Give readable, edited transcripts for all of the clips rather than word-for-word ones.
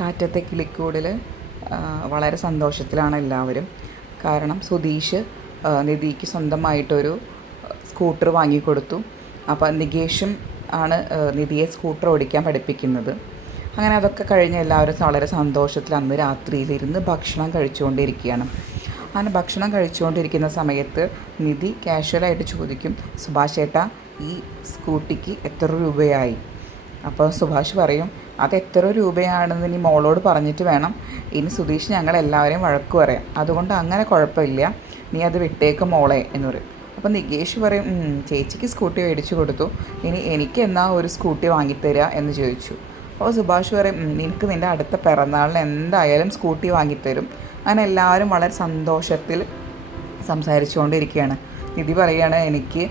കാറ്റത്തെ കിളിക്കൂടിൽ വളരെ സന്തോഷത്തിലാണ് എല്ലാവരും. കാരണം സുധീഷ് നിധിക്ക് സ്വന്തമായിട്ടൊരു സ്കൂട്ടർ വാങ്ങിക്കൊടുത്തു. അപ്പോൾ നികേഷും ആണ് നിധിയെ സ്കൂട്ടർ ഓടിക്കാൻ പഠിപ്പിക്കുന്നത്. അങ്ങനെ അതൊക്കെ കഴിഞ്ഞ് എല്ലാവരും വളരെ സന്തോഷത്തിൽ അന്ന് രാത്രിയിലിരുന്ന് ഭക്ഷണം കഴിച്ചുകൊണ്ടിരിക്കുകയാണ്. അങ്ങനെ ഭക്ഷണം കഴിച്ചുകൊണ്ടിരിക്കുന്ന സമയത്ത് നിധി കാഷ്വലായിട്ട് ചോദിക്കും, സുഭാഷ് ചേട്ടാ ഈ സ്കൂട്ടിക്ക് എത്ര രൂപയായി? അപ്പോൾ സുഭാഷ് പറയും, അത് എത്ര രൂപയാണെന്ന് ഇനി മോളോട് പറഞ്ഞിട്ട് വേണം. ഇനി സുധീഷ് ഞങ്ങളെല്ലാവരെയും വഴക്ക് പറയാം, അതുകൊണ്ട് അങ്ങനെ കുഴപ്പമില്ല, നീ അത് വിട്ടേക്ക് മോളെ എന്ന് പറയും. അപ്പോൾ നികേഷ് പറയും, ചേച്ചിക്ക് സ്കൂട്ടി മേടിച്ചു കൊടുത്തു, ഇനി എനിക്ക് എന്നാ ഒരു സ്കൂട്ടി വാങ്ങിത്തരിക എന്ന് ചോദിച്ചു. അപ്പോൾ സുഭാഷ് പറയും, നിനക്ക് നിൻ്റെ അടുത്ത പിറന്നാളിന് എന്തായാലും സ്കൂട്ടി വാങ്ങിത്തരും. അങ്ങനെ എല്ലാവരും വളരെ സന്തോഷത്തിൽ സംസാരിച്ചുകൊണ്ടിരിക്കുകയാണ്. നിധി പറയുകയാണ്, എനിക്ക്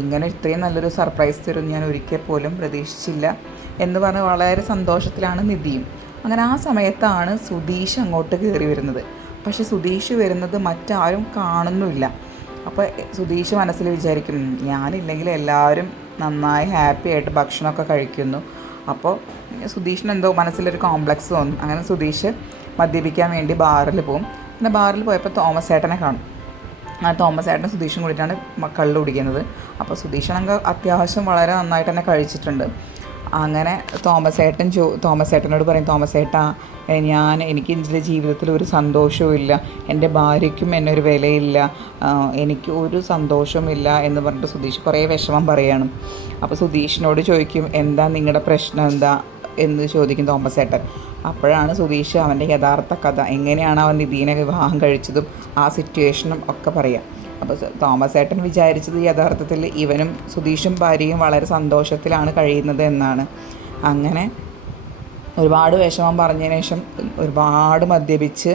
ഇങ്ങനെ ഇത്രയും നല്ലൊരു സർപ്രൈസ് തരും ഞാൻ ഒരിക്കൽ പോലും പ്രതീക്ഷിച്ചില്ല എന്ന് പറഞ്ഞ് വളരെ സന്തോഷത്തിലാണ് നിധിയും. അങ്ങനെ ആ സമയത്താണ് സുധീഷ് അങ്ങോട്ട് കയറി വരുന്നത്. പക്ഷേ സുധീഷ് വരുന്നത് മറ്റാരും കാണുന്നുമില്ല. അപ്പോൾ സുധീഷ് മനസ്സിൽ വിചാരിക്കും, ഞാനില്ലെങ്കിൽ എല്ലാവരും നന്നായി ഹാപ്പി ആയിട്ട് ഭക്ഷണമൊക്കെ കഴിക്കുന്നു. അപ്പോൾ സുധീഷിന് എന്തോ മനസ്സിലൊരു കോംപ്ലക്സ് തോന്നും. അങ്ങനെ സുധീഷ് മദ്യപിക്കാൻ വേണ്ടി ബാറിൽ പോകും. പിന്നെ ബാറിൽ പോയപ്പോൾ തോമസ് ഏട്ടനെ കാണും. ആ തോമസ് ഏട്ടനും സുധീഷും കൂടിയിട്ടാണ് കള്ള് കുടിക്കുന്നത്. അപ്പോൾ സുധീഷാണെങ്കിൽ അത്യാവശ്യം വളരെ നന്നായിട്ട് തന്നെ കഴിച്ചിട്ടുണ്ട്. അങ്ങനെ തോമസ് ഏട്ടനോട് പറയും, തോമസ് ഏട്ടാ എനിക്ക് എൻ്റെ ജീവിതത്തിൽ ഒരു സന്തോഷവും ഇല്ല, എൻ്റെ ഭാര്യയ്ക്കും എന്നെ ഒരു വിലയില്ല, എനിക്ക് ഒരു സന്തോഷവുമില്ല എന്ന് പറഞ്ഞിട്ട് സുധീഷ് കുറേ വിഷമം പറയുകയാണ്. അപ്പോൾ സുധീഷിനോട് ചോദിക്കും, എന്താ നിങ്ങളുടെ പ്രശ്നം എന്താ എന്ന് ചോദിക്കും തോമസ് ഏട്ടൻ. അപ്പോഴാണ് സുധീഷ് അവൻ്റെ യഥാർത്ഥ കഥ, എങ്ങനെയാണ് അവൻ നിധീനെ വിവാഹം കഴിച്ചതും ആ സിറ്റുവേഷനും ഒക്കെ പറയാം. അപ്പോൾ തോമസ് ഏട്ടൻ വിചാരിച്ചത് യഥാർത്ഥത്തിൽ ഇവനും സുധീഷും ഭാര്യയും വളരെ സന്തോഷത്തിലാണ് കഴിയുന്നത് എന്നാണ്. അങ്ങനെ ഒരുപാട് വിഷമം പറഞ്ഞതിന് ശേഷം ഒരുപാട് മദ്യപിച്ച്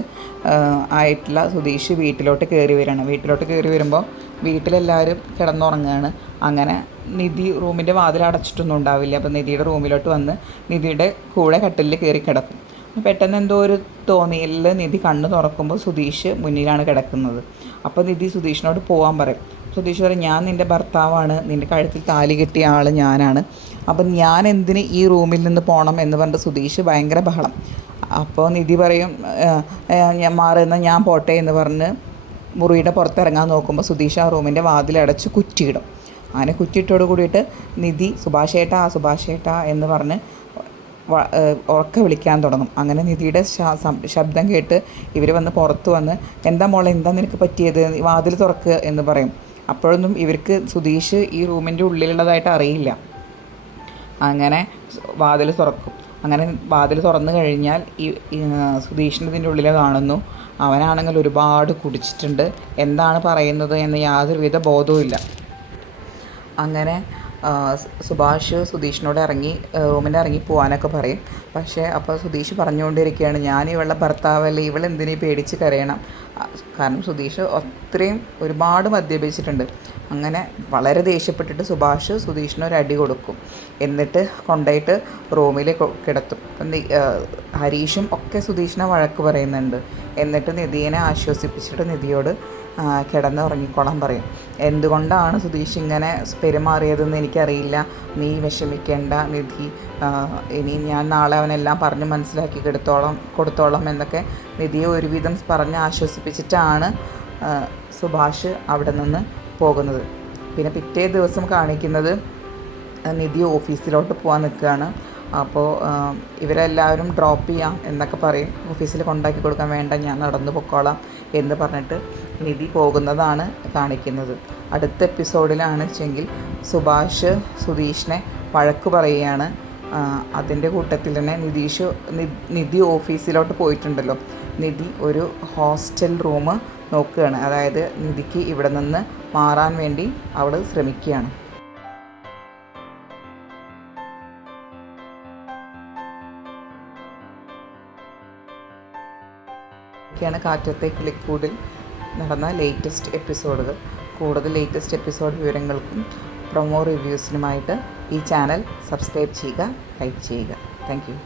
ആയിട്ടുള്ള സുധീഷ് വീട്ടിലോട്ട് കയറി വരികയാണ്. വീട്ടിലോട്ട് കയറി വരുമ്പോൾ വീട്ടിലെല്ലാവരും കിടന്നുറങ്ങുകയാണ്. അങ്ങനെ നിധി റൂമിൻ്റെ വാതിൽ അടച്ചിട്ടൊന്നും ഉണ്ടാവില്ല. അപ്പോൾ നിധിയുടെ റൂമിലോട്ട് വന്ന് നിധിയുടെ കൂടെ കട്ടിലിൽ കയറി കിടക്കും. പെട്ടെന്ന് എന്തോ ഒരു തോന്നിയിൽ നിധി കണ്ണ് തുറക്കുമ്പോൾ സുധീഷ് മുന്നിലാണ് കിടക്കുന്നത്. അപ്പോൾ നിധി സുധീഷിനോട് പോകാൻ പറയും. സുധീഷ് പറയും, ഞാൻ നിൻ്റെ ഭർത്താവാണ്, നിൻ്റെ കഴുത്തിൽ താലി കെട്ടിയ ആൾ ഞാനാണ്, അപ്പം ഞാൻ എന്തിന് ഈ റൂമിൽ നിന്ന് പോകണം എന്ന് പറഞ്ഞിട്ട് സുധീഷ് ഭയങ്കര ബഹളം. അപ്പോൾ നിധി പറയും, ഞാൻ മാറുന്ന ഞാൻ പോട്ടെ എന്ന് പറഞ്ഞ് മുറിയുടെ പുറത്തിറങ്ങാൻ നോക്കുമ്പോൾ സുധീഷ് ആ റൂമിൻ്റെ വാതിലടച്ച് കുറ്റിയിടും. അങ്ങനെ കുറ്റിയിട്ടോട് കൂടിയിട്ട് നിധി സുഭാഷേട്ടാ എന്ന് പറഞ്ഞ് ഉറക്കെ വിളിക്കാൻ തുടങ്ങും. അങ്ങനെ നിധിയുടെ ശബ്ദം കേട്ട് ഇവർ വന്ന് പുറത്ത് വന്ന്, എന്താ മോളെ, എന്താ നിനക്ക് പറ്റിയത്, വാതിൽ തുറക്കുക എന്ന് പറയും. അപ്പോഴൊന്നും ഇവർക്ക് സുധീഷ് ഈ റൂമിൻ്റെ ഉള്ളിലുള്ളതായിട്ട് അറിയില്ല. അങ്ങനെ വാതിൽ തുറക്കും. അങ്ങനെ വാതിൽ തുറന്നു കഴിഞ്ഞാൽ ഈ സുധീഷിൻ്റെ ഇതിൻ്റെ ഉള്ളിൽ കാണുന്നു. അവനാണെങ്കിൽ ഒരുപാട് കുടിച്ചിട്ടുണ്ട്, എന്താണ് പറയുന്നത് എന്ന് യാതൊരുവിധ ബോധവുമില്ല. അങ്ങനെ സുഭാഷ് സുധീഷിനോട് റൂമിൻ്റെ ഇറങ്ങി പോകാനൊക്കെ പറയും. പക്ഷേ അപ്പോൾ സുധീഷ് പറഞ്ഞുകൊണ്ടിരിക്കുകയാണ്, ഞാൻ ഇവളുടെ ഭർത്താവല്ലേ, ഇവളെന്തിനീ പേടിച്ച് കരയണം. കാരണം സുധീഷ് അത്രയും ഒരുപാട് മദ്യപിച്ചിട്ടുണ്ട്. അങ്ങനെ വളരെ ദേഷ്യപ്പെട്ടിട്ട് സുധീഷിന് ഒരു അടി കൊടുക്കും. എന്നിട്ട് കൊണ്ടുപോയിട്ട് റൂമിൽ കിടത്തും. ഹരീഷും ഒക്കെ സുധീഷിനെ വഴക്ക് പറയുന്നുണ്ട്. എന്നിട്ട് നിധിയെ ആശ്വസിപ്പിച്ചിട്ട് നിധിയോട് കിടന്നുറങ്ങിക്കോളാൻ പറയും. എന്തുകൊണ്ടാണ് സുധീഷ് ഇങ്ങനെ പെരുമാറിയതെന്ന് എനിക്കറിയില്ല, നീ വിഷമിക്കേണ്ട നിധി, ഇനി ഞാൻ നാളെ അവനെല്ലാം പറഞ്ഞ് മനസ്സിലാക്കി കൊടുത്തോളാം എന്നൊക്കെ നിധിയെ ഒരുവിധം പറഞ്ഞ് ആശ്വസിപ്പിച്ചിട്ടാണ് സുഭാഷ് അവിടെ നിന്ന് പോകുന്നത്. പിന്നെ പിറ്റേ ദിവസം കാണിക്കുന്നത് നിധി ഓഫീസിലോട്ട് പോകാൻ നിൽക്കുകയാണ്. അപ്പോൾ ഇവരെല്ലാവരും ഡ്രോപ്പ് ചെയ്യാം എന്നൊക്കെ പറയും. ഓഫീസിൽ കൊണ്ടാക്കി കൊടുക്കാൻ വേണ്ട, ഞാൻ നടന്നു പൊക്കോളാം എന്ന് പറഞ്ഞിട്ട് നിധി പോകുന്നതാണ് കാണിക്കുന്നത്. അടുത്ത എപ്പിസോഡിലാണ് വെച്ചെങ്കിൽ സുഭാഷ് സുധീഷിനെ വഴക്ക് പറയുകയാണ്. അതിൻ്റെ കൂട്ടത്തിൽ തന്നെ നിധി ഓഫീസിലോട്ട് പോയിട്ടുണ്ടല്ലോ, നിധി ഒരു ഹോസ്റ്റൽ റൂം നോക്കുകയാണ്. അതായത് നിധിക്ക് ഇവിടെ നിന്ന് മാറാൻ വേണ്ടി അവൾ ശ്രമിക്കുകയാണ്. ഒക്കെയാണ് കാറ്റത്തെ കിളിക്കൂടിൽ നടന്ന ലേറ്റസ്റ്റ് എപ്പിസോഡുകൾ. കൂടുതൽ ലേറ്റസ്റ്റ് എപ്പിസോഡ് വിവരങ്ങൾക്കും പ്രൊമോ റിവ്യൂസിനുമായിട്ട് ഈ ചാനൽ സബ്സ്ക്രൈബ് ചെയ്യുക, ലൈക്ക് ചെയ്യുക. Thank you.